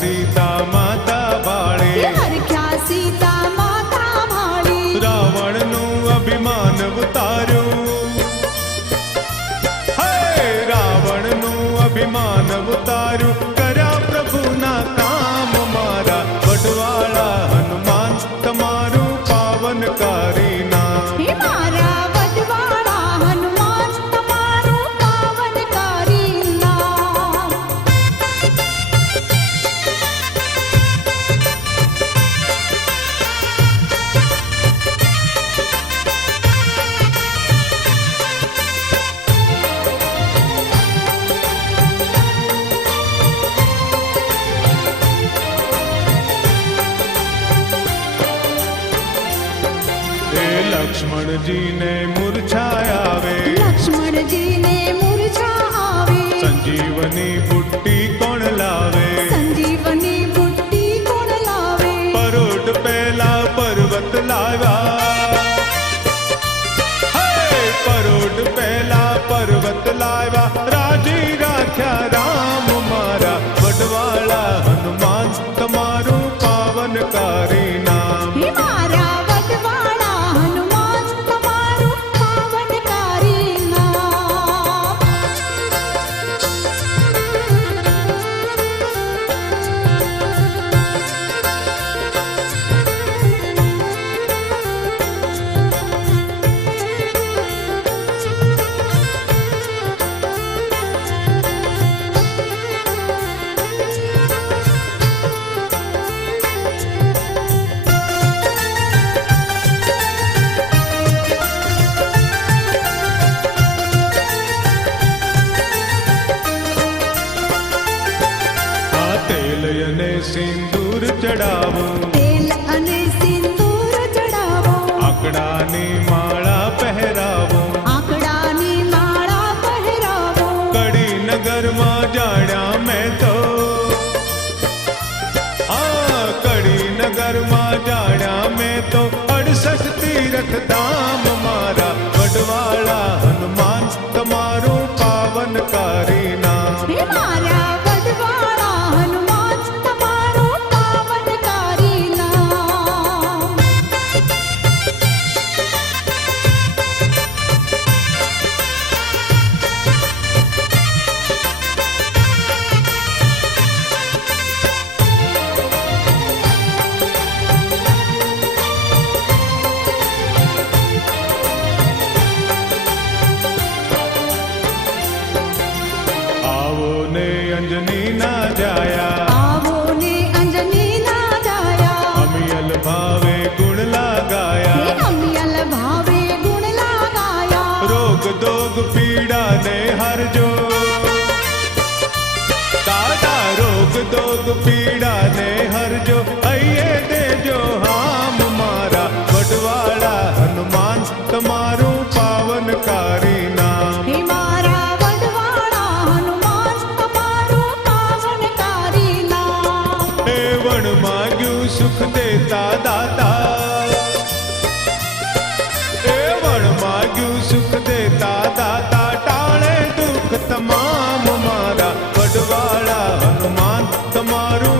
सीता माता वाली हरख्या सीता माता वाली रावण नु अभिमान उतारू रावण नु अभिमान उतारू कर्या प्रभु ना काम मारा वडवाला हनुमान तमारू पावनकारी नाम मारा वडवाला हनुमान तमारू पावनकारी नाम लक्ष्मण जी ने मूर्छाया वे लक्ष्मण जी ने मूर्छा आवे संजीवनी बुट्टी कौन लावे संजीवनी बुट्टी कौन लावे परोट पहला पर्वत लावा परोट पहला पर्वत लावा राजी राख्या राम मारा वडवाला हनुमान तमारू पावनकारी नाम मारा वडवाला हनुमान तमारू पावनकारी नाम सिंदूर चढ़ावो तेल अने सिंदूर चढ़ावो आकड़ानी माला पहरावो आकड़ानी माला पहरावो कड़ी नगर में जाड़ा मैं तो कड़ी नगर में जाड़ा मैं तो 68 तीरथ धाम मारा वडवाला हनुमान तमारू पावनकारी नाम मारा वडवाला हनुमान तमारू पावनकारी नाम आवो ने अंजनी ना जाया आवो ने अंजनी ना जाया अमियल भावे गुण लगाया अमियल भावे गुण लगाया रोग दोग पीड़ा ने हर जो दादा रोग दोग पीड़ा ने हर जो अये दे जो हाम मारा वडवाला हनुमान तमारू पावनकारी नाम मारा वडवाला हनुमान तमारू पावनकारी नाम हे वण मांग्यू सुख देता दाता हे वण मांग्यू सुख देता दाता टाळे दुख तमाम मारा वडवाला हनुमान तमारू